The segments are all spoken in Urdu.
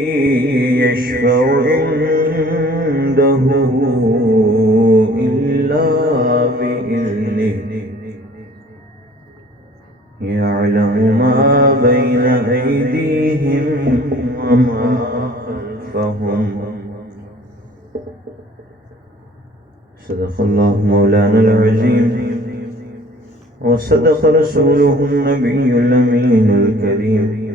يشفع عنده إلا بإذنه يعلم ما بين أيديهم وما خلفهم صدق الله مولانا العظيم وصدق رسوله النبي الأمين الكريم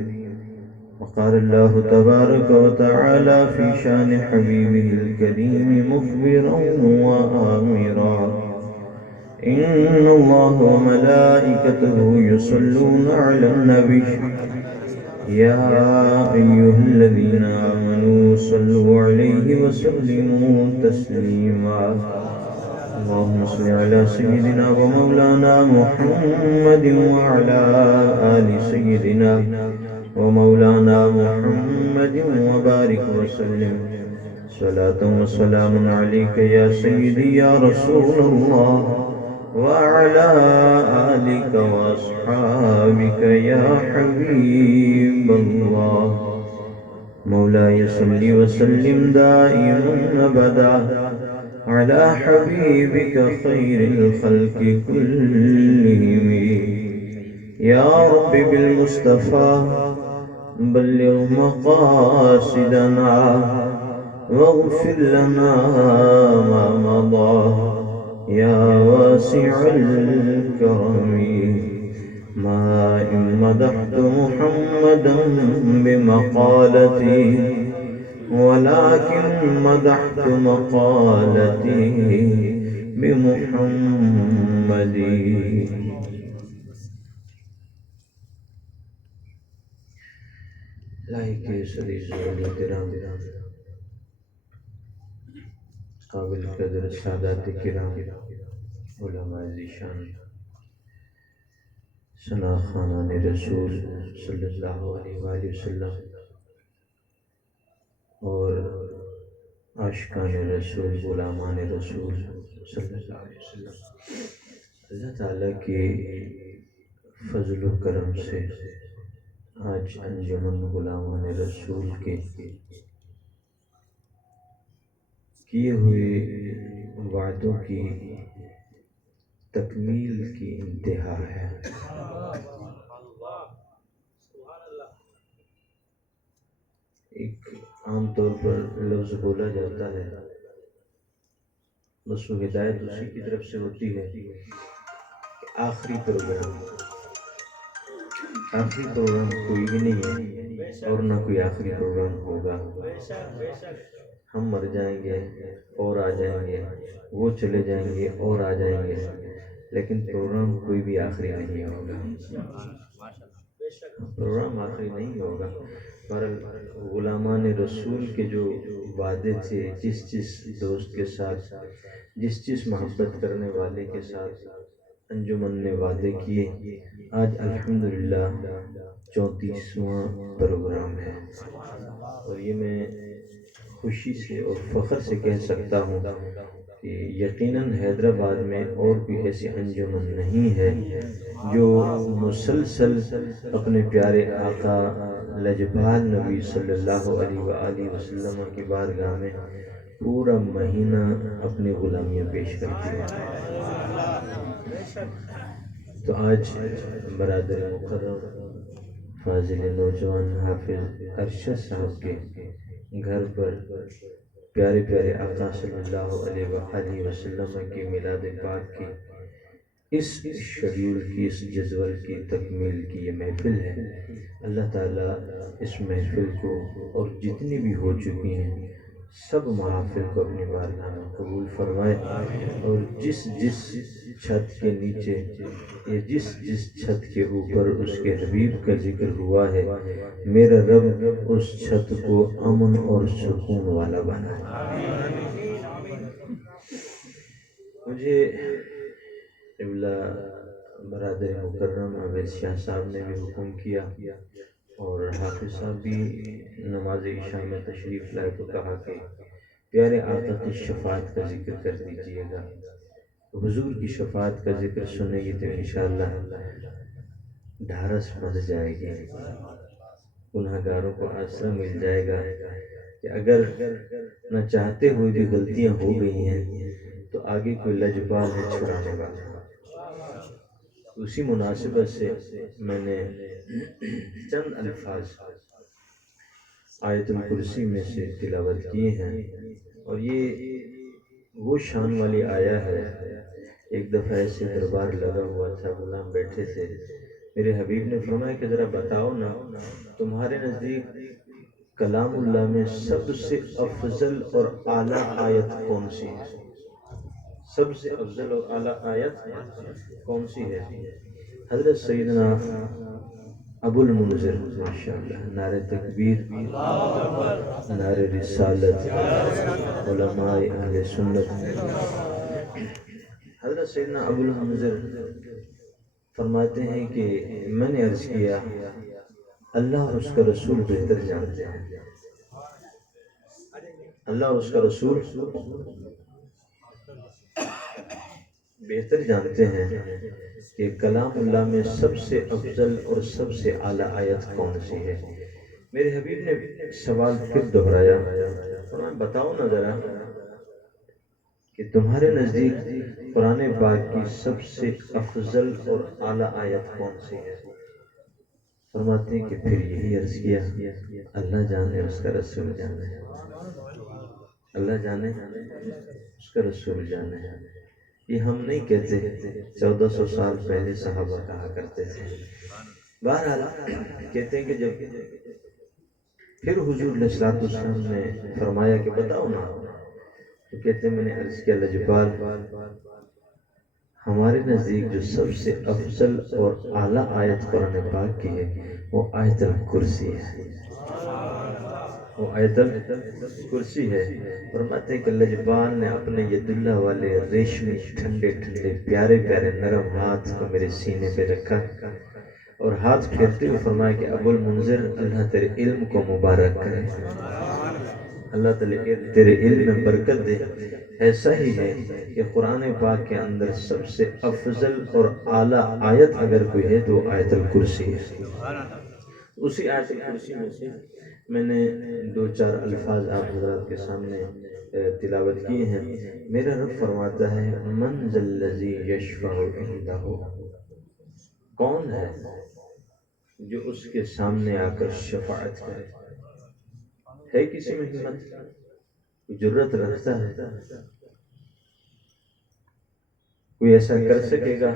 وقال الله تبارك وتعالى في شان حبيبه الكريم مخبرا وآمرا إن الله وملائكته يصلون على النبي يا أيها الذين آمنوا صلوا عليه وسلموا تسليما اللهم صل على سيدنا ومولانا محمد وعلى آل سيدنا ومولانا محمد وبارك وسلم صلاة وسلام عليك يا سيدي يا رسول الله وعلى آلك وأصحابك يا حبيب الله مولاي صل وسلم دائما أبدا على حبيبك خير الخلق كلهم يا رب بالمصطفى بلغ مقاصدنا واغفر لنا ما مضى يا واسع الكرم ما إن مدحت محمدا بمقالتي ولكن مدحت مقالتي بمحمد لائق صدی کرام قابل قدر سادات کرام علماء ذیشان ثنا خانان رسول صلی اللہ علیہ وآلہ وسلم اور عاشقان رسول غلامان رسول صلی اللہ علیہ وسلم، اللہ تعالیٰ کی فضل و کرم سے آج انجمن غلامان رسول کے کیے ہوئے وعدوں کی تکمیل کی انتہا ہے۔ ایک عام طور پر لفظ بولا جاتا ہے، بس وہ ہدایت اسی کی طرف سے ہوتی ہے کہ آخری پروگرام کوئی بھی نہیں ہے اور نہ کوئی آخری پروگرام ہوگا۔ ہم مر جائیں گے اور آ جائیں گے، وہ چلے جائیں گے اور آ جائیں گے، لیکن پروگرام کوئی بھی آخری نہیں ہوگا، پروگرام آخری نہیں ہوگا۔ پر غلامان رسول کے جو وعدے تھے، جس دوست کے ساتھ، جس محبت کرنے والے کے ساتھ انجمن نے وعدے کیے، آج الحمدللہ 34واں پروگرام ہے، اور یہ میں خوشی سے اور فخر سے کہہ سکتا ہوں کہ یقیناً حیدرآباد میں اور کوئی ایسی انجمن نہیں ہے جو مسلسل اپنے پیارے آقا لجپال نبی صلی اللہ علیہ وآلہ وسلم کی بارگاہ میں پورا مہینہ اپنی غلامیاں پیش کرتی ہے۔ تو آج برادر مکرم فاضل نوجوان حافظ ارشد صاحب کے گھر پر پیارے پیارے آقا صلی اللہ علیہ وآلہ وسلم کی میلاد پاک کی اس شیڈول کی، اس جدول کی تکمیل کی یہ محفل ہے۔ اللہ تعالیٰ اس محفل کو اور جتنی بھی ہو چکی ہیں سب محافل کو اپنی بارگاہ میں قبول فرمائے، اور جس چھت کے نیچے یا جس چھت کے اوپر اس کے حبیب کا ذکر ہوا ہے، میرا رب اس چھت کو امن اور سکون والا بنا۔ مجھے قبلہ برادر مکرم عابد شاہ صاحب نے بھی حکم کیا اور حافظ صاحب بھی نماز عشاء میں تشریف لائے تو کہا کہ پیارے آقا کی شفاعت کا ذکر کر دیجئے گا۔ حضور کی شفاعت کا ذکر سنیں گے تو انشاءاللہ ڈھارس بڑھ جائے گی۔ گناہگاروں کو آسرا مل جائے گا کہ اگر نہ چاہتے ہوئے بھی غلطیاں ہو گئی ہیں تو آگے کوئی لجپال ہے چھڑانے والا۔ اسی مناسبت سے میں نے چند الفاظ آیت الکرسی میں سے تلاوت کیے ہیں، اور یہ وہ شان والی آیا ہے۔ ایک دفعہ ایسے دربار لگا ہوا تھا، غلام بیٹھے تھے، میرے حبیب نے فرمایا کہ ذرا بتاؤ نا تمہارے نزدیک کلام اللہ میں سب سے افضل اور اعلیٰ آیت کون سی ہے؟ سب سے افضل اور اعلیٰ آیت کون سی ہے؟ حضرت سیدنا ابو المنذر، ماشاءاللہ، نعرہ تکبیر، نعرہ رسالت، علماء اہل سنت۔ حضرت سیدنا ابو المنذر فرماتے ہیں کہ میں نے عرض کیا اللہ اور اس کا رسول بہتر جانتے ہیں، اللہ اور اس کا رسول بہتر جانتے ہیں کہ کلام اللہ میں سب سے افضل اور سب سے اعلیٰ آیت کون سی ہے۔ میرے حبیب نے سوال پھر دہرایا، فرمایا بتاؤ نا ذرا کہ تمہارے نزدیک قرآن پاک کی سب سے افضل اور اعلیٰ آیت کون سی ہے؟ فرماتے ہیں کہ پھر یہی عرض کیا اللہ جانے اس کا رسول جانے، اللہ جانے اس کا رسول جانے۔ یہ ہم نہیں کہتے، 1400 سال پہلے صحابہ کہا کرتے تھے۔ بہرحال کہتے ہیں کہ جب پھر حضور علیہ السلام نے فرمایا کہ بتاؤ نا، تو کہتے ہیں میں نے عرض کیا لجپال، ہمارے نزدیک جو سب سے افضل اور اعلیٰ آیت قرآن پاک کی ہے وہ آیت الکرسی ہے، وہ آیت الکرسی ہے۔ فرماتے ہیں کہ لجپال نے اپنے ید اللہ والے ریشمی ٹھنڈے ٹھنڈے پیارے پیارے نرم ہاتھ کو میرے سینے پہ رکھا اور ہاتھ پھیرتے ہوئے فرمایا کہ ابو المنذر اللہ تیرے علم کو مبارک کرے، اللہ تعالیٰ تیرے علم میں برکت دے۔ ایسا ہی ہے کہ قرآن پاک کے اندر سب سے افضل اور اعلیٰ آیت اگر کوئی ہے تو آیت الکرسی ہے۔ اسی آیت الکرسی میں سے میں نے 2-4 الفاظ آپ حضرات کے سامنے تلاوت کیے ہیں۔ میرا رب فرماتا ہے من ذا الذی یشفع عندہ، کون ہے جو اس کے سامنے آ کر شفاعت کرے؟ ہے کسی میں ہمت؟ جرت رکھتا ہے؟ کوئی ایسا کر سکے گا؟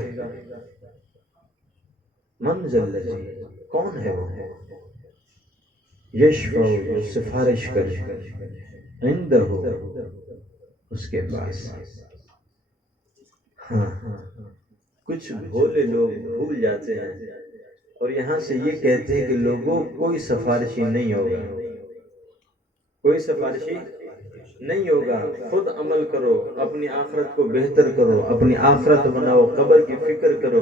من ذا الذی، کون ہے وہ یشفع، جو سفارش کرے عندہ، اس کے پاس۔ ہاں، کچھ بھولے لوگ بھول جاتے ہیں اور یہاں سے یہ کہتے ہیں کہ لوگوں کوئی سفارشی نہیں ہوگا، کوئی سفارشی نہیں ہوگا، خود عمل کرو، اپنی آخرت کو بہتر کرو، اپنی آخرت بناؤ، قبر کی فکر کرو۔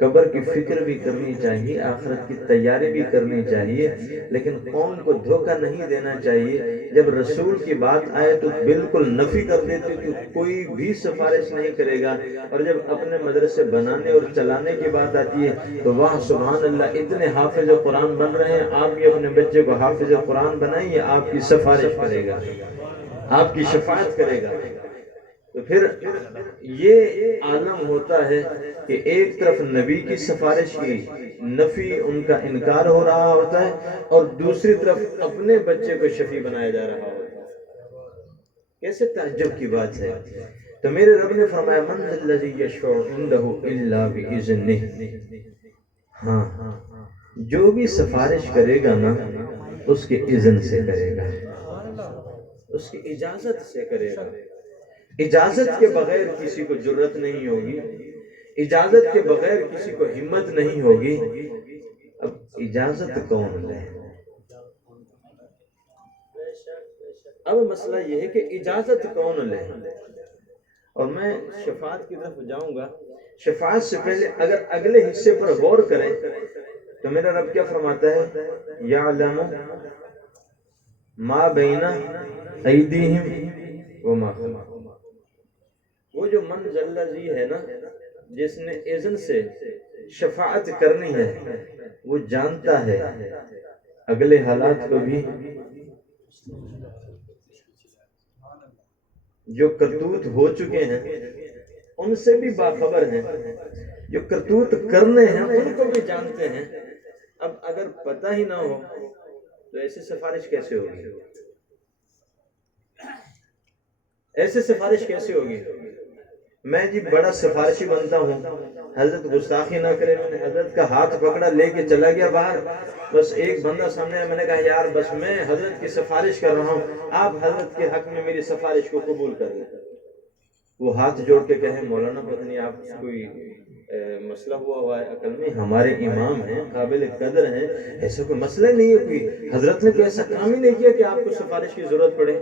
قبر کی فکر بھی کرنی چاہیے، آخرت کی تیاری بھی کرنی چاہیے، لیکن قوم کو دھوکہ نہیں دینا چاہیے۔ جب رسول کی بات آئے تو بالکل نفی کر دیتے تو کوئی بھی سفارش نہیں کرے گا، اور جب اپنے مدرسے بنانے اور چلانے کی بات آتی ہے تو واہ سبحان اللہ، اتنے حافظ قرآن بن رہے ہیں، آپ بھی اپنے بچے کو حافظ قرآن بنائیے، آپ کی سفارش کرے گا، آپ کی شفاعت کرے گا۔ تو پھر یہ عالم ہوتا ہے کہ ایک طرف نبی کی سفارش کی نفی، ان کا انکار ہو رہا ہوتا ہے، اور دوسری طرف اپنے بچے کو شفیع بنایا جا رہا ہوتا ہے۔ کیسے تعجب کی بات ہے۔ تو میرے رب نے فرمایا من ذا الذی یشفع عندہ الا باذنہ، ہاں جو بھی سفارش کرے گا نا اس کے اذن سے کرے گا، اس کی اجازت سے کرے گا۔ اجازت کے بغیر کسی کو جرت نہیں ہوگی، اجازت کے بغیر کسی کو ہمت نہیں ہوگی۔ اب اجازت کون لے؟ اب مسئلہ یہ ہے کہ اجازت کون لے؟ اور میں شفاعت کی طرف جاؤں گا۔ شفاعت سے پہلے اگر اگلے حصے پر غور کریں تو میرا رب کیا فرماتا ہے یعلم ما بین ایدیہم وما خلفہم، وہ جو من ذا الذی ہے نا، جس نے اذن سے شفاعت کرنی ہے، وہ جانتا ہے اگلے حالات کو بھی، جو کرتوت ہو چکے ہیں ان سے بھی باخبر ہیں، جو کرتوت کرنے ہیں ان کو بھی جانتے ہیں۔ اب اگر پتہ ہی نہ ہو تو ایسی سفارش کیسے ہوگی؟ ایسے سفارش کیسے ہوگی؟ میں جی بڑا سفارشی بنتا ہوں، حضرت گستاخی نہ کرے، میں نے حضرت کا ہاتھ پکڑا لے کے چلا گیا باہر، بس ایک بندہ سامنے آیا، میں نے کہا یار بس میں حضرت کی سفارش کر رہا ہوں، آپ حضرت کے حق میں میری سفارش کو قبول کر لیں۔ وہ ہاتھ جوڑ کے کہے مولانا پتہ نہیں آپ کوئی مسئلہ ہوا ہے عقل میں، ہمارے امام ہیں، قابل قدر ہیں، ایسا کوئی مسئلہ نہیں ہے، کوئی حضرت نے کوئی ایسا کام ہی نہیں کیا کہ آپ کو سفارش کی ضرورت پڑے۔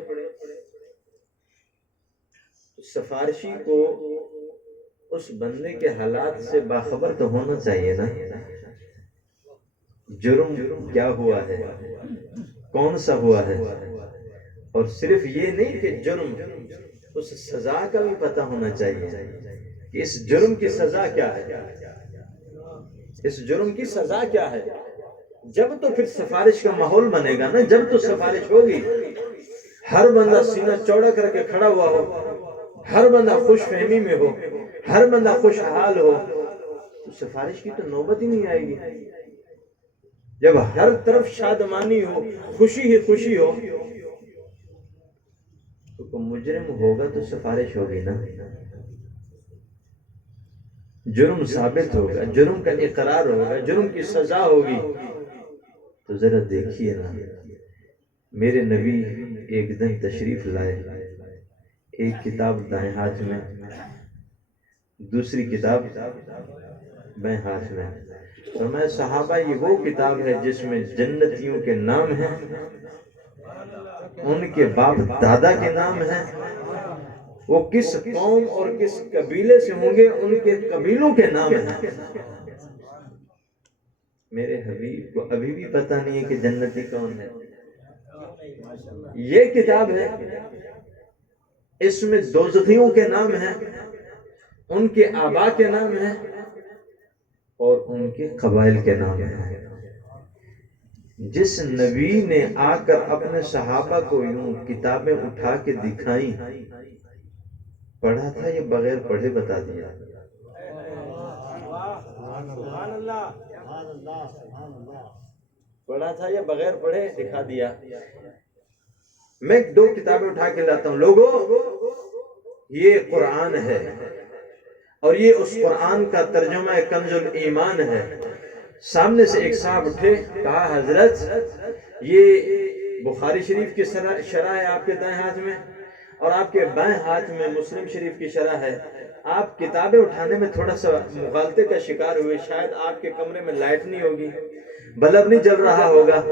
سفارشی کو اس بندے کے حالات سے باخبر تو ہونا چاہیے نا، جرم کیا ہوا ہے، کون سا ہوا ہے، اور صرف یہ نہیں کہ جرم، اس سزا کا بھی پتہ ہونا چاہیے کہ اس جرم کی سزا کیا ہے، اس جرم کی سزا کیا ہے۔ جب تو پھر سفارش کا ماحول بنے گا نا، جب تو سفارش ہوگی، ہر بندہ سینہ چوڑا کر کے کھڑا ہوا ہو، ہر بندہ خوش فہمی میں ہو، ہر بندہ خوشحال ہو، تو سفارش کی تو نوبت ہی نہیں آئے گی۔ جب ہر طرف شادمانی ہو، خوشی ہی خوشی ہو، تو کوئی مجرم ہوگا تو سفارش ہوگی نا، جرم ثابت ہوگا، جرم کا اقرار ہوگا، جرم کی سزا ہوگی۔ تو ذرا دیکھیے نا، میرے نبی ایک دن تشریف لائے، ایک کتاب دائیں ہاتھ میں، دوسری کتاب بائیں ہاتھ میں، فرمایا صحابہ یہ وہ کتاب ہے جس میں جنتیوں کے نام ہیں، ان کے باپ دادا کے نام ہیں، وہ کس قوم اور کس قبیلے سے ہوں گے ان کے قبیلوں کے نام ہیں۔ میرے حبیب کو ابھی بھی پتہ نہیں ہے کہ جنتی کون ہے۔ یہ کتاب ہے، اس میں دوزخیوں کے نام ہیں، ان کے آبا کے نام ہیں اور ان کے قبائل کے نام ہیں۔ جس نبی نے آ کر اپنے صحابہ کو یوں کتابیں اٹھا کے دکھائیں، پڑھا تھا یہ بغیر پڑھے بتا دیا؟ پڑھا تھا یا بغیر پڑھے دکھا دیا؟ میں دو کتابیں اٹھا کے لاتا ہوں، لوگوں یہ قرآن ہے اور یہ اس قرآن کا ترجمہ کنز الایمان ہے۔ سامنے سے ایک صاحب اٹھے، کہا حضرت یہ بخاری شریف کی شرح ہے آپ کے دائیں ہاتھ میں، اور آپ کے بائیں ہاتھ میں مسلم شریف کی شرح ہے، آپ کتابیں اٹھانے میں تھوڑا سا مغالطے کا شکار ہوئے، شاید آپ کے کمرے میں لائٹ نہیں ہوگی، بلب نہیں جل رہا ہوگا،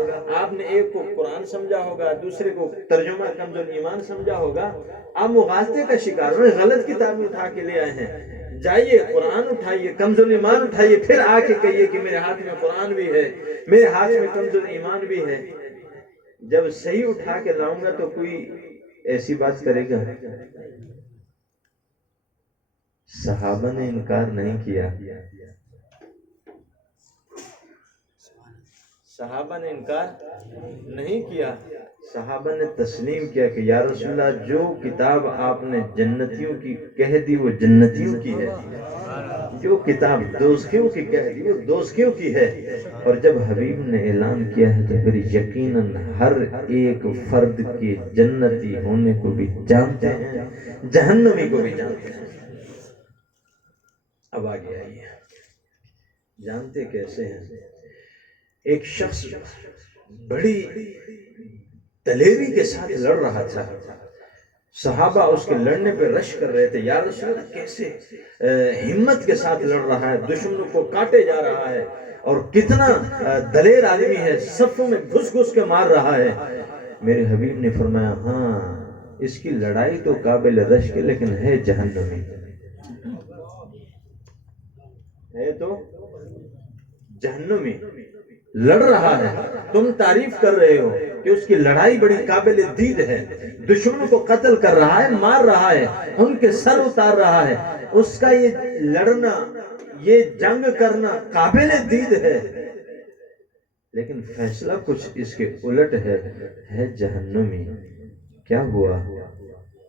آپ نے ایک کو قرآن سمجھا ہوگا، دوسرے کو ترجمہ کنز الایمان سمجھا ہوگا، آپ مغالطے کا شکار ہوئے، غلط کتابیں اٹھا کے لے آئے ہیں۔ جائیے قرآن اٹھائیے، کنز الایمان اٹھائیے، پھر آ کے کہیے کہ میرے ہاتھ میں قرآن بھی ہے، میرے ہاتھ میں کنز الایمان بھی ہے۔ جب صحیح اٹھا کے لاؤں گا تو کوئی ایسی بات کرے گا؟ صحابہ نے انکار نہیں کیا، صحابہ نے انکار نہیں کیا، صحابہ نے تسلیم کیا کہ یا رسول اللہ جو کتاب آپ نے جنتیوں کی کہہ دی وہ جنتیوں کی ہے، جو کتاب دوزخیوں کی کہہ دی وہ دوزخیوں کی ہے۔ اور جب حبیب نے اعلان کیا ہے تو پھر یقیناً ہر ایک فرد کے جنتی ہونے کو بھی جانتے ہیں، جہنمی کو بھی جانتے ہیں۔ اب آگے آئیے، جانتے کیسے ہیں؟ ایک شخص بڑی دلیری کے ساتھ لڑ رہا تھا، صحابہ اس کے لڑنے پہ رش کر رہے تھے، یا رسول اللہ کیسے ہمت کے ساتھ لڑ رہا ہے، دشمنوں کو کاٹے جا رہا ہے، اور کتنا دلیر آدمی ہے، صفوں میں گھس گھس کے مار رہا ہے۔ میرے حبیب نے فرمایا ہاں اس کی لڑائی تو قابل رشک ہے لیکن ہے جہنمی، ہے تو جہنمی، لڑ رہا ہے، تم تعریف کر رہے ہو کہ اس کی لڑائی بڑی قابل دید ہے، دشمنوں کو قتل کر رہا ہے، مار رہا ہے، ان کے سر اتار رہا ہے، اس کا یہ لڑنا، یہ جنگ کرنا قابل دید ہے، لیکن فیصلہ کچھ اس کے الٹ ہے جہنمی۔ کیا ہوا؟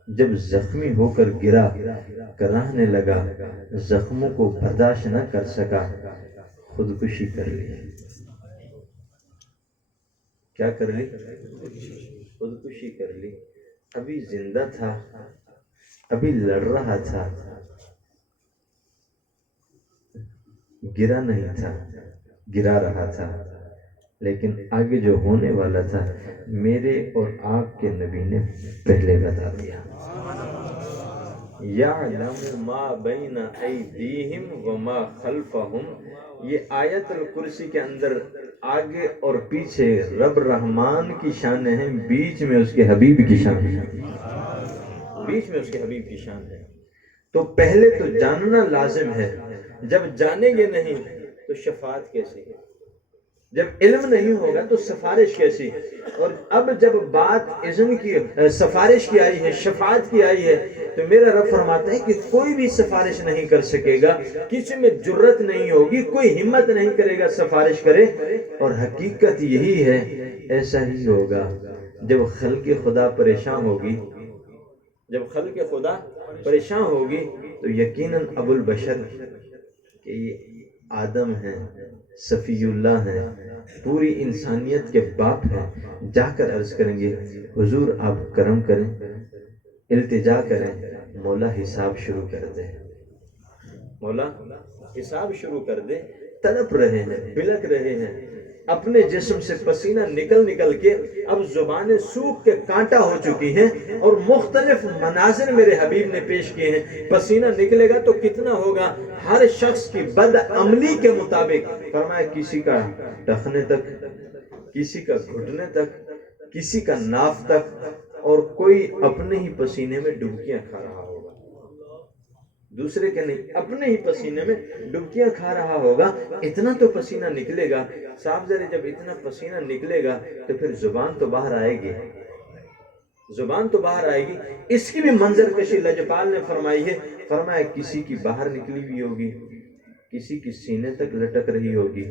جب زخمی ہو کر گرا، کراہنے لگا، زخموں کو برداشت نہ کر سکا، خودکشی کر لی۔ کیا کر لی؟ خودکشی کر لی۔ ابھی زندہ تھا، ابھی لڑ رہا تھا، گرا نہیں تھا، گرا رہا تھا، لیکن آگے جو ہونے والا تھا میرے اور آپ کے نبی نے پہلے بتا دیا۔ یعلم ما بین ایدیہم وما خلفہم، یہ آیت الکرسی کے اندر آگے اور پیچھے رب رحمان کی شان ہے، بیچ میں اس کے حبیب کی شان ہے، بیچ میں اس کے حبیب کی شان ہے۔ تو پہلے تو جاننا لازم ہے، جب جانیں گے نہیں تو شفاعت کیسے ہے؟ جب علم نہیں ہوگا تو سفارش کیسی؟ اور اب جب بات اذن کی، سفارش کی آئی ہے، شفاعت کی آئی ہے، تو میرا رب فرماتا ہے کہ کوئی بھی سفارش نہیں کر سکے گا، کسی میں جرت نہیں ہوگی، کوئی ہمت نہیں کرے گا سفارش کرے۔ اور حقیقت یہی ہے، ایسا ہی ہوگا جب خلق خدا پریشان ہوگی، جب خلق خدا پریشان ہوگی تو یقیناً ابو البشر کہ یہ آدم ہیں، صفی اللہ ہیں، پوری انسانیت کے باپ ہیں، جا کر عرض کریں گے حضور آپ کرم کریں، التجا کریں، مولا حساب شروع کر دے، مولا حساب شروع کر دے۔ تڑپ رہے ہیں، بلک رہے ہیں، اپنے جسم سے پسینہ نکل نکل کے اب زبانیں سوکھ کے کانٹا ہو چکی ہیں، اور مختلف مناظر میرے حبیب نے پیش کیے ہیں۔ پسینہ نکلے گا تو کتنا ہوگا؟ ہر شخص کی بد عملی کے مطابق، فرمایا کسی کا ٹخنے تک، کسی کا گھٹنے تک، کسی کا ناف تک، اور کوئی اپنے ہی پسینے میں ڈبکیاں کھا رہا ہوگا، دوسرے کے نہیں، اپنے ہی پسینے میں ڈبکیاں کھا رہا ہوگا۔ اتنا تو پسینہ نکلے گا صاحب، ذرا جب اتنا پسینہ نکلے گا تو پھر زبان تو باہر آئے گی، زبان تو باہر آئے گی۔ اس کی بھی منظر کشی لجپال نے فرمائی ہے، فرمایا کسی کی باہر نکلی ہوئی ہوگی، کسی کی سینے تک لٹک رہی ہوگی،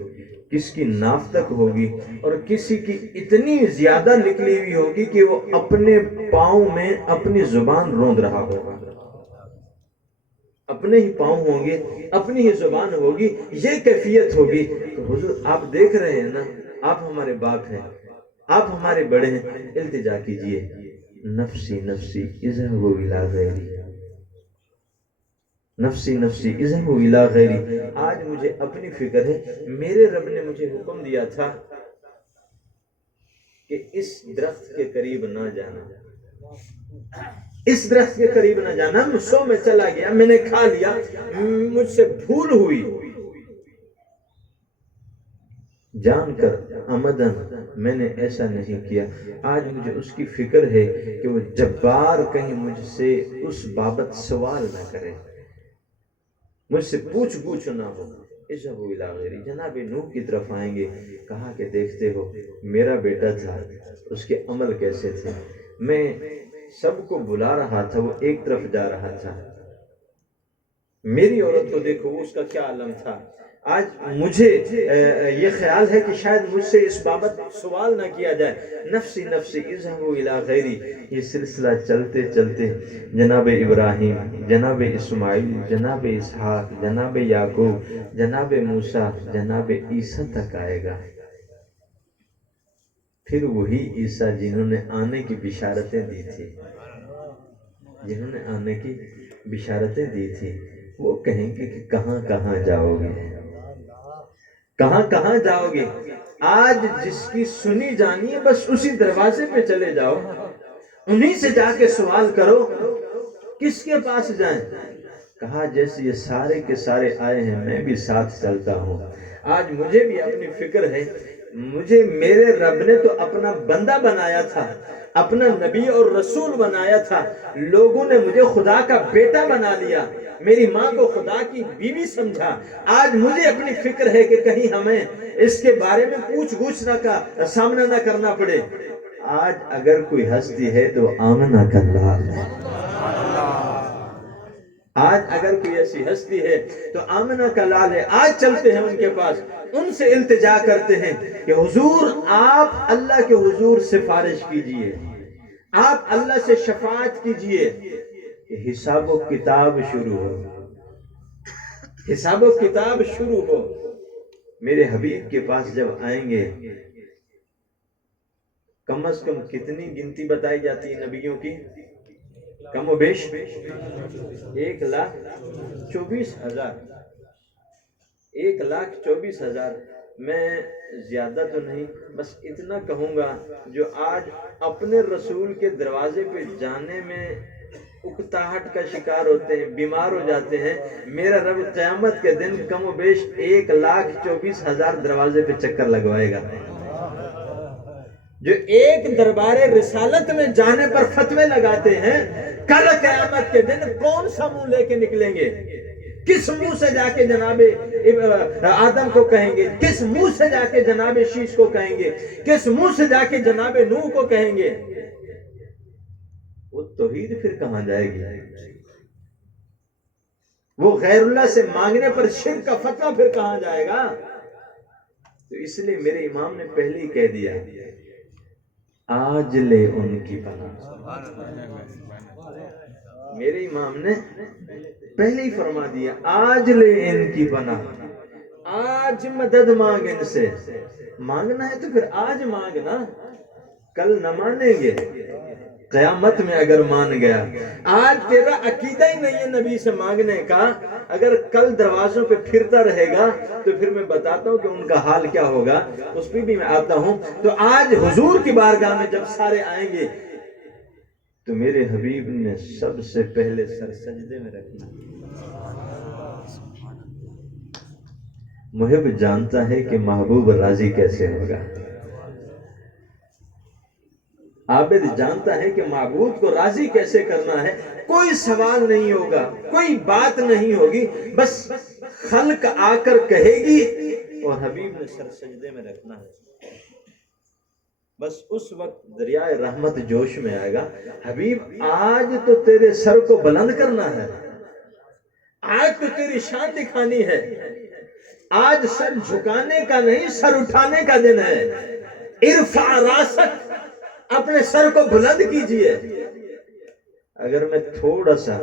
کس کی ناف تک ہوگی، اور کسی کی اتنی زیادہ نکلی ہوئی ہوگی کہ وہ اپنے پاؤں میں اپنی زبان روند رہا ہوگا، اپنے ہی پاؤں ہوں گے، اپنی ہی زبان ہوگی، یہ کیفیت ہوگی۔ تو حضور آپ دیکھ رہے ہیں نا، آپ ہمارے باپ ہیں، آپ ہمارے بڑے ہیں، التجا کیجئے، نفسی نفسی اذهبوا الی غیری، نفسی نفسی اذهبوا الی غیری۔ آج مجھے اپنی فکر ہے، میرے رب نے مجھے حکم دیا تھا کہ اس درخت کے قریب نہ جانا، اس درخت کے قریب نہ جانا۔ سو میں چلا گیا، میں نے کھا لیا، مجھ سے بھول ہوئی، جان کر عمدن میں نے ایسا نہیں کیا۔ آج مجھے اس کی فکر ہے کہ وہ جبار کہیں مجھ سے اس بابت سوال نہ کرے، مجھ سے پوچھ گچھ نہ ہو۔ اذهبوا الی غیری، جناب نوح کی طرف آئیں گے، کہا کہ دیکھتے ہو میرا بیٹا تھا، اس کے عمل کیسے تھے، میں سب کو بلا رہا تھا، وہ ایک طرف جا رہا تھا، میری عورت کو دیکھو اس کا کیا عالم تھا۔ آج مجھے یہ خیال ہے کہ شاید مجھ سے اس بابت سوال نہ کیا جائے۔ نفسی نفسی اذهبوا الی غیری، یہ سلسلہ چلتے چلتے جناب ابراہیم، جناب اسماعیل، جناب اسحاق، جناب یعقوب، جناب موسیٰ، جناب عیسیٰ تک آئے گا۔ پھر وہی عیسیٰ جنہوں نے آنے کی بشارتیں دی تھی، جنہوں نے آنے کی بشارتیں دی تھی، وہ کہیں گے کہ کہاں کہاں جاؤ گے، کہاں کہاں جاؤ گے۔ آج جس کی سنی جانی ہے بس اسی دروازے پہ چلے جاؤ، انہی سے جا کے سوال کرو، کس کے پاس جائیں؟ کہا جیسے یہ سارے کے سارے آئے ہیں میں بھی ساتھ چلتا ہوں۔ آج مجھے بھی اپنی فکر ہے، مجھے میرے رب نے تو اپنا بندہ بنایا تھا، اپنا نبی اور رسول بنایا تھا، لوگوں نے مجھے خدا کا بیٹا بنا لیا، میری ماں کو خدا کی بیوی سمجھا۔ آج مجھے اپنی فکر ہے کہ کہیں ہمیں اس کے بارے میں پوچھ گچھ کا سامنا نہ کرنا پڑے۔ آج اگر کوئی ہستی ہے تو آمنہ کا اللہ ہے، آج اگر کوئی ایسی ہستی ہے تو آمنہ کا لال ہے، آج چلتے ہیں ان کے پاس، ان سے التجا کرتے ہیں کہ حضور آپ اللہ کے حضور سفارش کیجئے، آپ اللہ سے شفاعت کیجئے کہ حساب و کتاب شروع ہو، حساب و کتاب شروع ہو۔ میرے حبیب کے پاس جب آئیں گے، کم از کم کتنی گنتی بتائی جاتی ہے نبیوں کی؟ کم و بیش 1,24,000، 1,24,000۔ میں زیادہ تو نہیں، بس اتنا کہوں گا جو آج اپنے رسول کے دروازے پہ جانے میں اکتاہٹ کا شکار ہوتے ہیں، بیمار ہو جاتے ہیں، میرا رب قیامت کے دن کم و بیش 1,24,000 دروازے پہ چکر لگوائے گا۔ جو ایک دربار رسالت میں جانے پر فتوے لگاتے ہیں، کل قیامت کے دن کون سا منہ لے کے نکلیں گے؟ کس منہ سے جا کے جناب آدم کو کہیں گے؟ کس منہ سے جا کے جناب شیش کو کہیں گے؟ کس منہ سے جا کے جناب نوح کو کہیں گے؟ وہ توحید پھر کہاں جائے گی؟ وہ غیر اللہ سے مانگنے پر شرک کا فتویٰ پھر کہاں جائے گا؟ تو اس لیے میرے امام نے پہلے ہی کہہ دیا، آج لے ان کی پناہ۔ میرے امام نے پہلے ہی فرما دیا، آج لے ان کی پناہ، آج مدد مانگ ان سے۔ مانگنا ہے تو پھر آج مانگنا، کل نہ مانیں گے۔ قیامت میں اگر مان گیا، آج تیرا عقیدہ ہی نہیں ہے نبی سے مانگنے کا، اگر کل دروازوں پہ پھرتا رہے گا تو پھر میں بتاتا ہوں کہ ان کا حال کیا ہوگا، اس پہ بھی میں آتا ہوں۔ تو آج حضور کی بارگاہ میں جب سارے آئیں گے تو میرے حبیب نے سب سے پہلے سر سجدے میں رکھنا۔ محب جانتا ہے کہ محبوب راضی کیسے ہوگا، عابد جانتا ہے کہ معبود کو راضی کیسے کرنا ہے۔ کوئی سوال نہیں ہوگا، کوئی بات نہیں ہوگی، بس خلق آ کر کہے گی اور حبیب نے سر سجدے میں رکھنا ہے۔ بس اس وقت دریائے رحمت جوش میں آئے گا، حبیب آج تو تیرے سر کو بلند کرنا ہے، آج تو تیری شان دکھانی ہے، آج سر جھکانے کا نہیں سر اٹھانے کا دن ہے۔ ارفع راسک، اپنے سر کو بلند کیجئے۔ اگر میں تھوڑا سا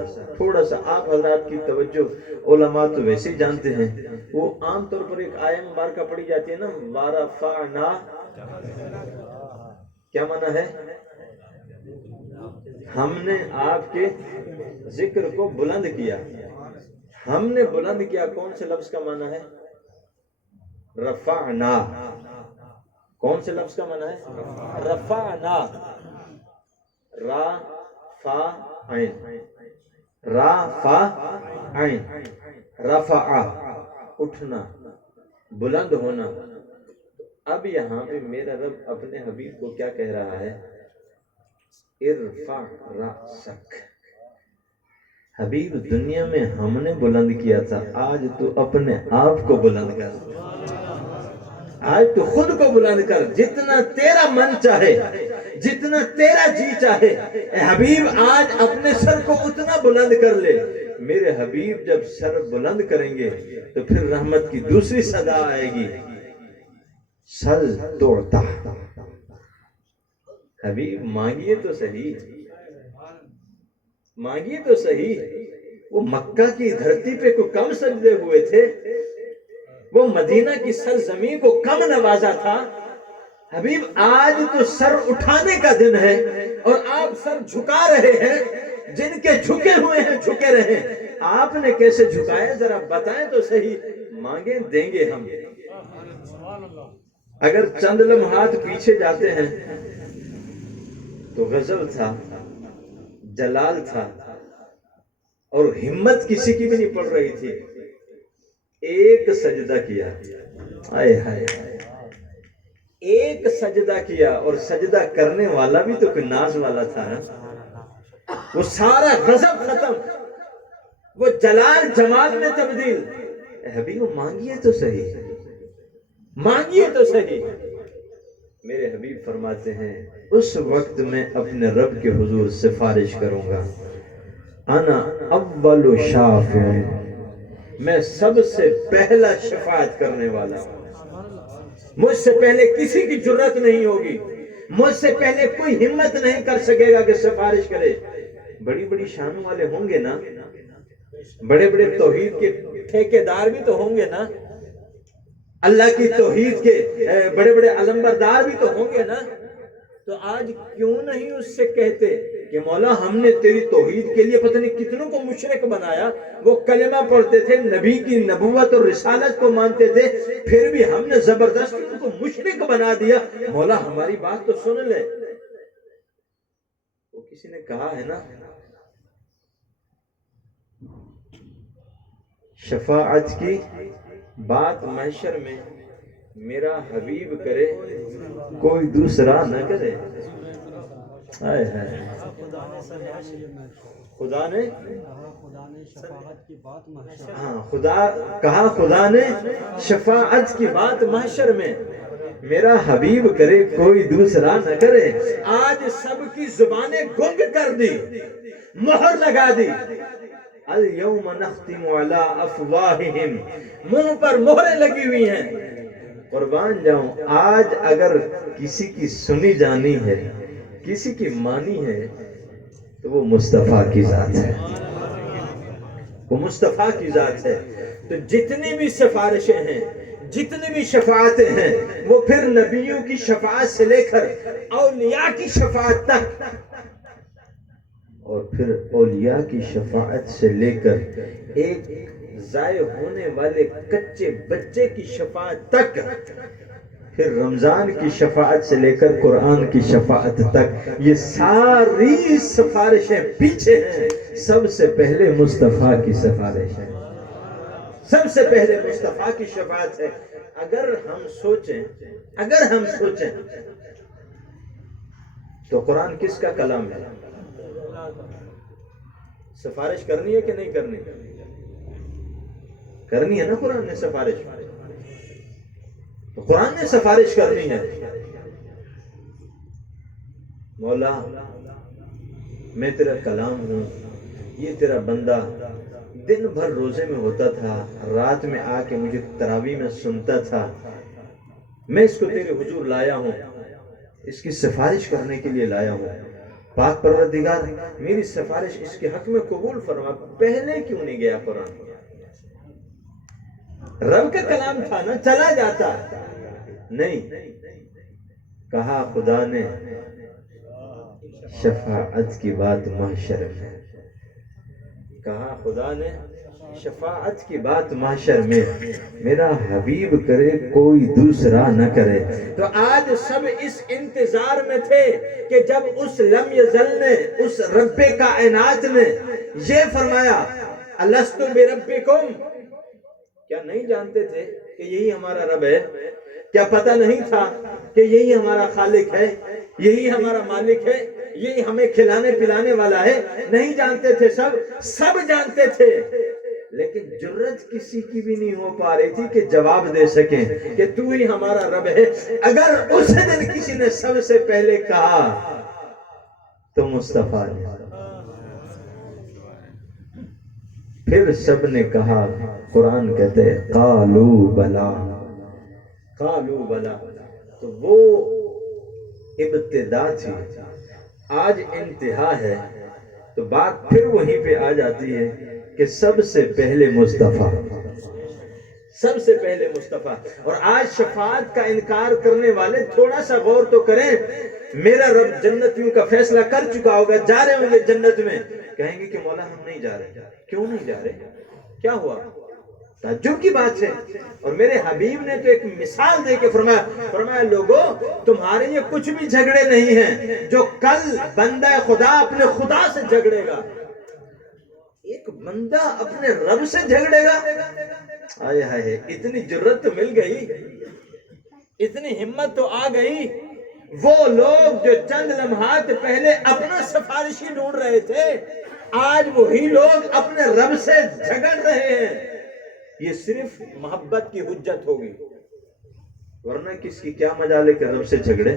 آپ حضرات کی توجہ، علماء تو ویسے ہی جانتے ہیں، وہ عام طور پر ایک آیت مبارکہ پڑھی جاتی ہے نا، وَرَفَعْنَا، کیا معنی ہے؟ ہم نے آپ کے ذکر کو بلند کیا۔ ہم نے بلند کیا، کون سے لفظ کا معنی ہے؟ رفعنا۔ کون سے لفظ کا معنی ہے؟ رفعنا، را فا عین، را فا عین، رفع اٹھنا، بلند ہونا۔ اب یہاں پہ میرا رب اپنے حبیب کو کیا کہہ رہا ہے؟ ارفع رأسک۔ حبیب دنیا میں ہم نے بلند کیا تھا، آج تو اپنے آپ کو بلند کر، آج تو خود کو بلند کر، جتنا تیرا من چاہے، جتنا تیرا جی چاہے، اے حبیب آج اپنے سر کو اتنا بلند کر لے۔ میرے حبیب جب سر بلند کریں گے تو پھر رحمت کی دوسری صدا آئے گی، سل توڑتا۔ حبیب مانگیے تو صحیح، مانگیے تو صحیح۔ وہ مکہ کی دھرتی پہ کو کم سجدے ہوئے تھے، وہ مدینہ کی سرزمین کو کم نوازا تھا۔ حبیب آج تو سر اٹھانے کا دن ہے اور آپ سر جھکا رہے ہیں، جن کے جھکے ہوئے ہیں جھکے رہے۔ آپ نے کیسے جھکائے ذرا بتائیں تو صحیح، مانگیں دیں گے ہم۔ اگر چند لمحات پیچھے جاتے ہیں تو غضب تھا، جلال تھا، اور ہمت کسی کی بھی نہیں پڑ رہی تھی۔ ایک سجدہ کیا، آئے ہائے، ایک سجدہ کیا، اور سجدہ کرنے والا بھی تو کوئی ناز والا تھا نا۔ وہ سارا غضب ختم، وہ جلال جمال میں تبدیل۔ حبیب مانگیے تو صحیح، مانگیے تو صحیح۔ میرے حبیب فرماتے ہیں اس وقت میں اپنے رب کے حضور سفارش کروں گا، انا اول شافع، میں سب سے پہلا شفاعت کرنے والا ہوں، مجھ سے پہلے کسی کی جرت نہیں ہوگی، مجھ سے پہلے کوئی ہمت نہیں کر سکے گا کہ سفارش کرے۔ بڑی بڑی شانوں والے ہوں گے نا، بڑے بڑے توحید کے ٹھیکیدار بھی تو ہوں گے نا، اللہ کی توحید کے بڑے بڑے علمبردار بھی تو ہوں گے نا، تو آج کیوں نہیں اس سے کہتے کہ مولا ہم نے تیری توحید کے لیے پتہ نہیں کتنوں کو مشرک بنایا، وہ کلمہ پڑھتے تھے، نبی کی نبوت اور رسالت کو مانتے تھے، پھر بھی ہم نے زبردستی ان کو مشرک بنا دیا، مولا ہماری بات تو سن لے۔ وہ کسی نے کہا ہے نا، شفاعت کی بات محشر میں میرا حبیب کرے کوئی دوسرا نہ کرے۔ آئے ہائے، خدا نے شفاعت کی بات محشر، ہاں خدا نے شفاعت کی بات محشر میں میرا حبیب کرے کوئی دوسرا نہ کرے۔ آج سب کی زبانیں گنگ کر دی، مہر لگا دی، اليوم نختم علی افواہہم، منہ پر مہریں لگی ہوئی ہیں۔ قربان جاؤں، آج اگر کسی کی سنی جانی ہے، کسی کی مانی ہے، تو وہ مصطفیٰ کی ذات ہے، وہ مصطفیٰ کی ذات ہے۔ تو جتنی بھی سفارشیں ہیں، جتنی بھی شفاعتیں ہیں، وہ پھر نبیوں کی شفاعت سے لے کر اولیاء کی شفاعت تک، اور پھر اولیاء کی شفاعت سے لے کر ایک ضائع ہونے والے کچے بچے کی شفاعت تک، پھر رمضان کی شفاعت سے لے کر قرآن کی شفاعت تک، یہ ساری سفارشیں پیچھے ہیں، سب سے پہلے مصطفیٰ کی سفارش ہے، سب سے پہلے مصطفیٰ کی شفاعت ہے۔ اگر ہم سوچیں تو قرآن کس کا کلام ہے؟ سفارش کرنی ہے کہ نہیں کرنی؟ کرنی ہے نا، قرآن نے سفارش، تو قرآن نے سفارش کرنی ہے۔ مولا میں تیرا کلام ہوں، یہ تیرا بندہ دن بھر روزے میں ہوتا تھا، رات میں آ کے مجھے تراویح میں سنتا تھا، میں اس کو تیرے حضور لایا ہوں، اس کی سفارش کرنے کے لیے لایا ہوں، پاک پروردگار میری سفارش اس کے حق میں قبول فرما۔ پہلے کیوں نہیں گیا قرآن؟ رب کا کلام تھا نا، چلا جاتا، نہیں، کہا خدا نے شفاعت کی بات محشر میں، کہا خدا نے شفاعت کی بات محشر میں میرا حبیب کرے کوئی دوسرا نہ کرے۔ تو آج سب اس انتظار میں تھے کہ جب اس لم یزل نے، اس رب کائنات نے یہ فرمایا الستو بربکم، کیا نہیں جانتے تھے کہ یہی ہمارا رب ہے؟ کیا پتہ نہیں تھا کہ یہی ہمارا خالق ہے، یہی ہمارا مالک ہے، یہی ہمیں کھلانے پلانے والا ہے؟ نہیں جانتے تھے، سب جانتے تھے، لیکن جرت کسی کی بھی نہیں ہو پا رہی تھی کہ جواب دے سکیں کہ تو ہی ہمارا رب ہے۔ اگر اس دن کسی نے سب سے پہلے کہا تو مصطفیٰ نے، پھر سب نے کہا۔ قرآن کہتے ہیں قالو بلا، قالو بلا، تو وہ ابتدا تھی، آج انتہا ہے، تو بات پھر وہیں پہ آ جاتی ہے کہ سب سے پہلے مصطفیٰ، سب سے پہلے مصطفیٰ۔ اور آج شفاعت کا انکار کرنے والے تھوڑا سا غور تو کریں، میرا رب جنتیوں کا فیصلہ کر چکا ہوگا، جا رہے ہوں گے جنت میں، کہیں گے کہ مولا ہم نہیں جا رہے۔ کیوں نہیں جا رہے؟ کیا ہوا؟ تعجب کی بات ہے۔ اور میرے حبیب نے تو ایک مثال دے کے فرمایا لوگوں تمہارے یہ کچھ بھی جھگڑے نہیں ہیں جو کل بندہ خدا اپنے خدا سے جھگڑے گا۔ ایک بندہ اپنے رب سے جھگڑے گا، آئے ہائے، اتنی جرت تو مل گئی، اتنی ہمت تو آ گئی۔ وہ لوگ جو چند لمحات پہلے اپنا سفارشی ڈھونڈ رہے تھے، آج وہی لوگ اپنے رب سے جھگڑ رہے ہیں۔ یہ صرف محبت کی حجت ہوگی، ورنہ کس کی کیا مجال ہے کہ رب سے جھگڑے؟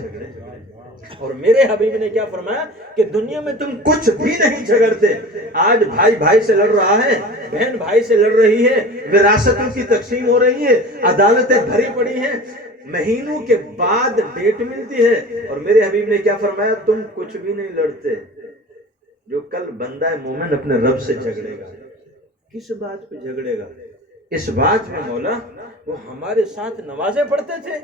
اور میرے حبیب نے کیا فرمایا کہ دنیا میں تم کچھ بھی نہیں جھگڑتے. آج بھائی بھائی سے لڑ رہا ہے, بہن بھائی سے لڑ رہی ہے, وراثتوں کی تقسیم ہو رہی ہے, عدالتیں بھری پڑی ہیں, مہینوں کے بعد ڈیٹ ملتی ہے. اور میرے حبیب نے کیا فرمایا, تم کچھ بھی نہیں لڑتے. جو کل بندہ مومن اپنے رب سے جھگڑے گا, کس بات پہ جھگڑے گا؟ اس بات میں مولا وہ ہمارے ساتھ نمازیں پڑھتے تھے,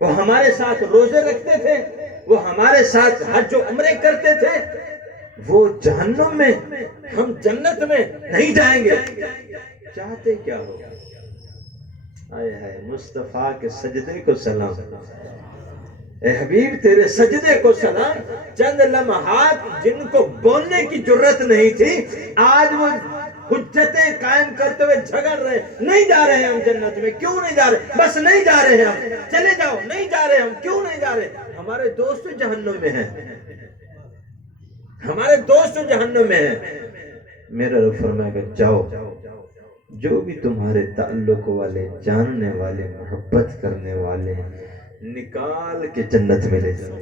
وہ ہمارے ساتھ روزے رکھتے تھے, وہ ہمارے ساتھ حج و عمرے کرتے تھے, وہ جہنم میں, ہم جنت میں نہیں جائیں گے. چاہتے کیا ہو؟ آئے ہائے مصطفیٰ کے سجدے کو سلام, اے حبیب تیرے سجدے کو سلام. چند لمحات جن کو بولنے کی جرت نہیں تھی, آج وہ حجتیں قائم کرتے ہوئے جھگڑ رہے. نہیں جا رہے ہم جنت میں, کیوں نہیں جا رہے؟ بس نہیں جا رہے ہم, چلے جاؤ. نہیں جا رہے ہم, کیوں نہیں جا رہے؟ ہمارے دوست جہنم میں ہیں, ہمارے دوست جہنم میں ہیں. میرا رب فرمائے گا جاؤ, جو بھی تمہارے تعلق والے, جاننے والے, محبت کرنے والے ہیں, نکال کے جنت میں لے جاؤ,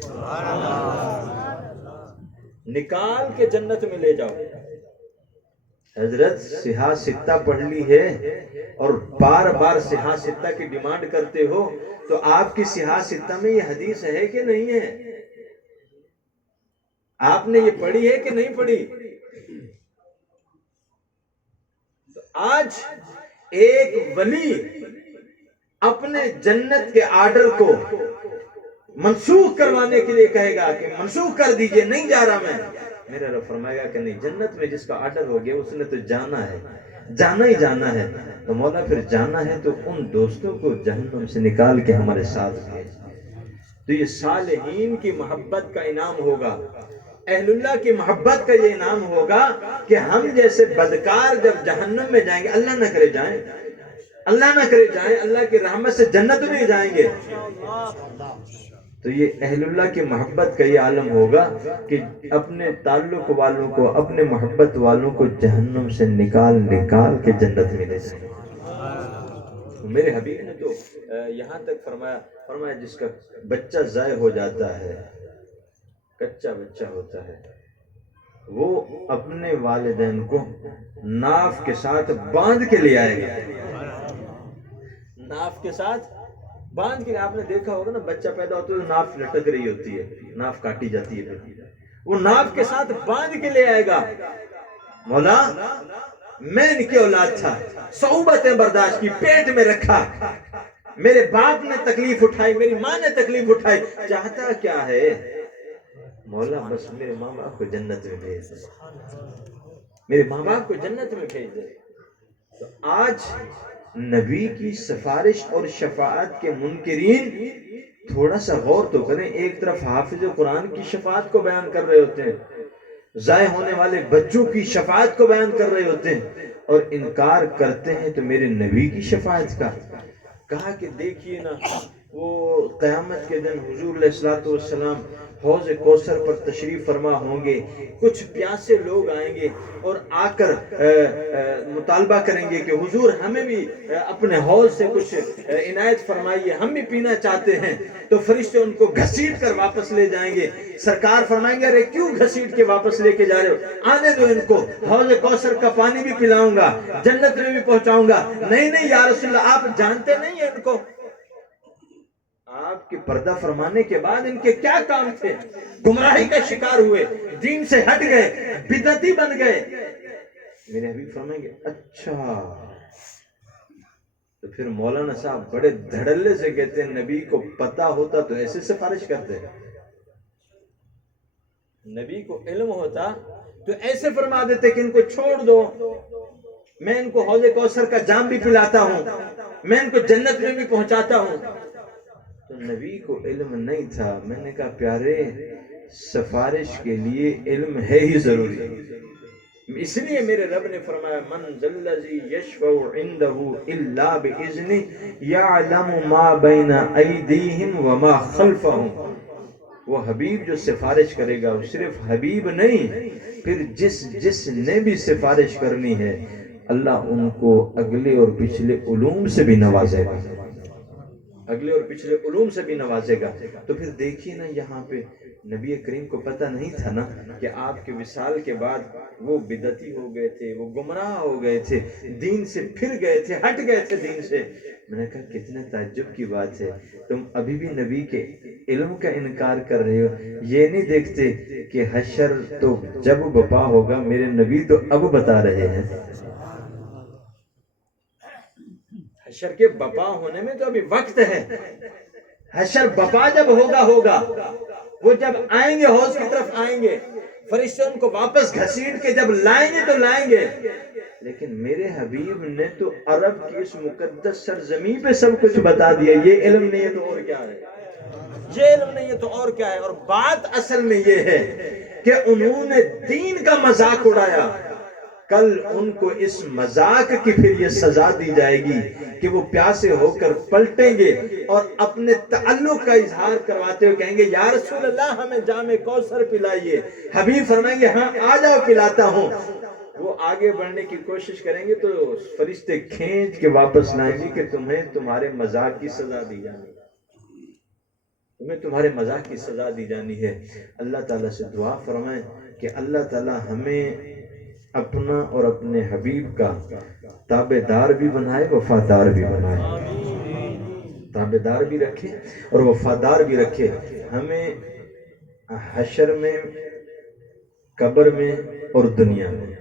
نکال کے جنت میں لے جاؤ. حضرت صحاح ستہ پڑھ لی ہے اور بار بار صحاح ستہ کی ڈیمانڈ کرتے ہو, تو آپ کی صحاح ستہ میں یہ حدیث ہے کہ نہیں ہے؟ آپ نے یہ پڑھی ہے کہ نہیں پڑھی؟ آج ایک ولی اپنے جنت کے آرڈر کو منسوخ کروانے کے لیے کہے گا کہ منسوخ کر دیجئے, نہیں جا رہا میں. میرا رب فرمائے گا کہ نہیں, جنت میں جس کا آرڈر ہو گیا اس نے تو جانا ہے, جانا ہی جانا ہے. تو مولا پھر جانا ہے تو ان دوستوں کو جہنم سے نکال کے ہمارے ساتھ بھیج. تو یہ صالحین کی محبت کا انعام ہوگا, اہل اللہ کی محبت کا یہ انعام ہوگا کہ ہم جیسے بدکار جب جہنم میں جائیں گے, اللہ نہ کرے جائیں, اللہ نہ کرے جائیں, اللہ کی رحمت سے جنت میں جائیں گے, تو یہ اہل اللہ کی محبت کا یہ عالم ہوگا کہ اپنے تعلق والوں کو, اپنے محبت والوں کو جہنم سے نکال نکال کے جنت میں لے جائیں. میرے حبیب نے تو یہاں تک فرمایا جس کا بچہ ضائع ہو جاتا ہے, کچا بچہ ہوتا ہے, وہ اپنے والدین کو ناف کے ساتھ باندھ کے لے آئے گا. ناف کے ساتھ باندھ کے, آپ نے دیکھا ہوگا نا, بچہ پیدا ہوتا ہے تو ناف لٹک رہی ہوتی ہے, ناف کاٹی جاتی ہے, وہ ناف کے ساتھ باندھ کے لے آئے گا. مولا میں ان کی اولاد تھا, صعوبتیں برداشت کی, پیٹ میں رکھا, میرے باپ نے تکلیف اٹھائی, میری ماں نے تکلیف اٹھائی, چاہتا کیا ہے مولا؟ بس میرے ماں باپ کو جنت میں بھیج دے, میرے ماں باپ کو جنت میں بھیج دے. تو آج نبی کی سفارش اور شفاعت کے منکرین تھوڑا سا غور تو کریں. ایک طرف حافظ قرآن کی شفاعت کو بیان کر رہے ہوتے ہیں, ضائع ہونے والے بچوں کی شفاعت کو بیان کر رہے ہوتے ہیں, اور انکار کرتے ہیں تو میرے نبی کی شفاعت کا. کہا کہ دیکھیے نا, وہ قیامت کے دن حضور علیہ الصلوۃ والسلام حوض کوثر پر تشریف فرما ہوں گے, کچھ پیاسے لوگ آئیں گے اور آ کر مطالبہ کریں گے کہ حضور ہمیں بھی اپنے حوض سے کچھ عنایت فرمائیے, ہم بھی پینا چاہتے ہیں. تو فرشتے ان کو گھسیٹ کر واپس لے جائیں گے. سرکار فرمائیں گے ارے کیوں گھسیٹ کے واپس لے کے جا رہے ہو, آنے دو ان کو, حوض کوثر کا پانی بھی پلاؤں گا, جنت میں بھی پہنچاؤں گا. نہیں نہیں یا رسول اللہ, آپ جانتے نہیں ہیں ان کو, آپ کے پردہ فرمانے کے بعد ان کے کیا کام تھے, گمراہی کا شکار ہوئے, دین سے ہٹ گئے, بدعتی بن گئے. میرے حبیب فرمائیں گے اچھا. تو پھر مولانا صاحب بڑے دھڑلے سے کہتے ہیں نبی کو پتا ہوتا تو ایسے سفارش کرتے, نبی کو علم ہوتا تو ایسے فرما دیتے کہ ان کو چھوڑ دو, میں ان کو حوض کوثر کا جام بھی پلاتا ہوں, میں ان کو جنت میں بھی پہنچاتا ہوں. تو نبی کو علم نہیں تھا. میں نے کہا پیارے, سفارش کے لیے علم ہے ہی ضروری, اس لیے میرے رب نے فرمایا من ذل الذی یشفع عنده الا باذنہ یعلم ما بین ایدیہم وما خلفہم. وہ حبیب جو سفارش کرے گا, وہ صرف حبیب نہیں, پھر جس نے بھی سفارش کرنی ہے اللہ ان کو اگلے اور پچھلے علوم سے بھی نوازے گا. اگلے اور پچھلے علوم سے بھی نوازے گا. تو پھر دیکھیے نا یہاں پہ نبی کریم کو پتہ نہیں تھا نا کہ آپ کے وصال کے بعد وہ بدعتی ہو گئے تھے, وہ گمراہ ہو گئے تھے, دین سے پھر گئے تھے, ہٹ گئے تھے دین سے. میں نے کہا کتنے تعجب کی بات ہے, تم ابھی بھی نبی کے علم کا انکار کر رہے ہو, یہ نہیں دیکھتے کہ حشر تو جب بپا ہوگا, میرے نبی تو اب بتا رہے ہیں. حشر کے بپا ہونے میں تو ابھی وقت ہے. حشر بپا جب ہوگا, وہ جب آئیں گے حوض کی طرف آئیں گے, فرشتے ان کو واپس گھسیٹ کے جب لائیں گے تو لائیں گے. لیکن میرے حبیب نے تو عرب کی اس مقدس سرزمین پہ سب کچھ بتا دیا. یہ علم نہیں ہے تو اور کیا ہے, یہ علم نہیں ہے تو اور کیا ہے. اور بات اصل میں یہ ہے کہ انہوں نے دین کا مذاق اڑایا, کل ان کو اس مذاق کی پھر یہ سزا دی جائے گی کہ وہ پیاسے ہو کر پلٹیں گے اور اپنے تعلق کا اظہار کرواتے ہوئے کہیں گے یا رسول اللہ ہمیں جام کوثر پلائیے. حبیب فرمائیں گے ہاں آ جاؤ پلاتا ہوں. وہ آگے بڑھنے کی کوشش کریں گے تو فرشتے کھینچ کے واپس لائیں گے کہ تمہیں تمہارے مذاق کی سزا دی جانی ہے, تمہیں تمہارے مذاق کی سزا دی جانی ہے. اللہ تعالیٰ سے دعا فرمائیں کہ اللہ تعالیٰ ہمیں اپنا اور اپنے حبیب کا تابع دار بھی بنائے, وفادار بھی بنائے. تابع دار بھی رکھے اور وفادار بھی رکھے. ہمیں حشر میں, قبر میں اور دنیا میں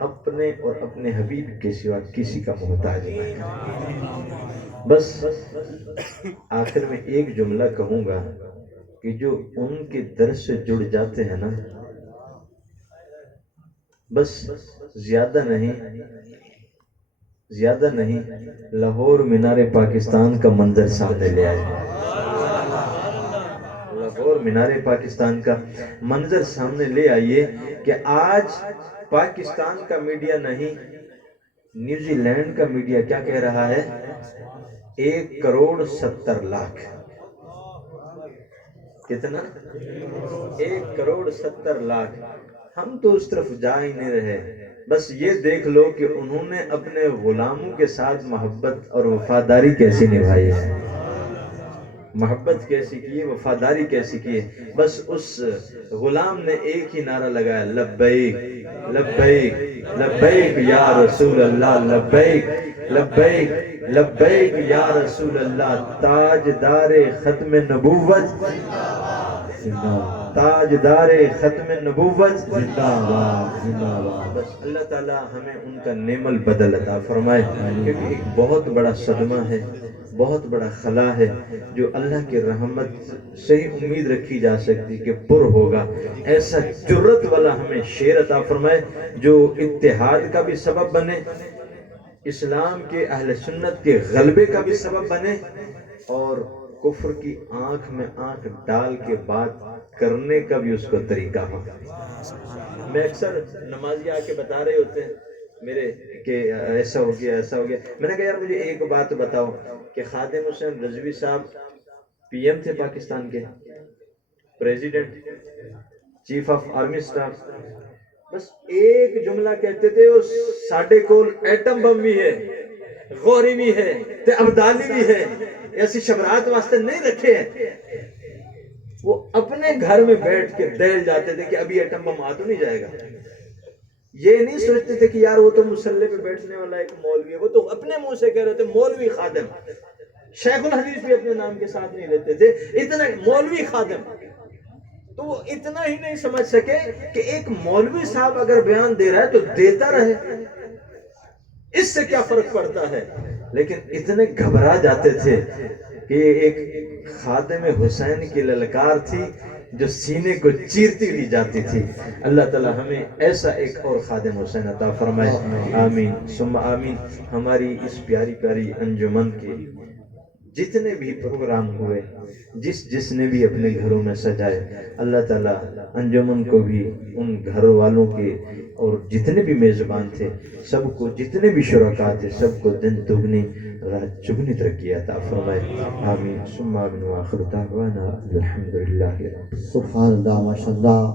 اپنے اور اپنے حبیب کے سوا کسی کا محتاج نہیں. بس آخر میں ایک جملہ کہوں گا کہ جو ان کے در سے جڑ جاتے ہیں نا, بس زیادہ نہیں لاہور مینار پاکستان کا منظر سامنے لے آئے. لاہور مینار پاکستان کا منظر سامنے لے آئیے کہ آج پاکستان کا میڈیا نہیں, نیوزی لینڈ کا میڈیا کیا کہہ رہا ہے, 1,70,00,000. کتنا؟ 1,70,00,000. ہم تو اس طرف جا ہی نہیں رہے. بس یہ دیکھ لو کہ انہوں نے اپنے غلاموں کے ساتھ محبت اور وفاداری کیسی نبھائی ہے, محبت کیسی کی ہے, وفاداری کیسی کی ہے. بس اس غلام نے ایک ہی نعرہ لگایا, لبیک لبیک لبیک یا رسول اللہ, لبیک لبیک لبیک یا رسول اللہ. تاجدار ختم نبوت, تاجدار ختم نبوت زندہ باد, زندہ باد. بس اللہ تعالیٰ ہمیں ان کا نعم البدل عطا فرمائے, کیونکہ ایک بہت بڑا صدمہ ہے, بہت بڑا خلا ہے جو اللہ کی رحمت سے ہی امید رکھی جا سکتی کہ پر ہوگا. ایسا جرت والا ہمیں شیر عطا فرمائے جو اتحاد کا بھی سبب بنے, اسلام کے اہل سنت کے غلبے کا بھی سبب بنے, اور کفر کی آنکھ میں آنکھ ڈال کے بات کرنے کا بھی اس کو طریقہ ہو. میں اکثر نمازی آ کے بتا رہے ہوتے ہیں میرے کہ ایسا ہو گیا ایسا ہو گیا. میں نے کہا یار مجھے ایک بات بتاؤ کہ خادم حسین رضوی صاحب پی ایم تھے پاکستان کے, president, chief of army staff, بس ایک جملہ کہتے تھے, وہ ساڈے کول ایٹم بم بھی ہے, غوری بھی ہے, تے ابدالی بھی ہے, ایسی شبرات واسطے نہیں رکھے ہیں. وہ اپنے گھر میں بیٹھ کے دہل جاتے تھے کہ ابھی ایٹم بم آ تو نہیں جائے گا. یہ نہیں سوچتے تھے کہ یار وہ تو مسلح پہ بیٹھنے والا ایک مولوی ہے, وہ تو اپنے منہ سے کہہ رہے تھے مولوی خادم. شیخ الحدیث بھی اپنے نام کے ساتھ نہیں لیتے تھے, اتنا مولوی خادم. تو وہ اتنا ہی نہیں سمجھ سکے کہ ایک مولوی صاحب اگر بیان دے رہا ہے تو دیتا رہے, اس سے کیا فرق پڑتا ہے. لیکن اتنے گھبرا جاتے تھے کہ ایک خادم حسین کی للکار تھی جو سینے کو چیرتی لی جاتی تھی. اللہ تعالی ہمیں ایسا ایک اور خادم حسین عطا فرمائے, آمین ثم آمین. ہماری اس پیاری پیاری انجمن کے جتنے بھی پروگرام ہوئے, جس نے بھی اپنے گھروں میں سجائے, اللہ تعالیٰ انجمن کو بھی, ان گھر والوں کے اور جتنے بھی میزبان تھے سب کو, جتنے بھی شرکاء تھے سب کو دن دگنی رات چگنی ترقی عطا فرمائے, آمین ثم آمین. وآخر دعوانا الحمدللہ. سبحان اللہ, ماشاء اللہ.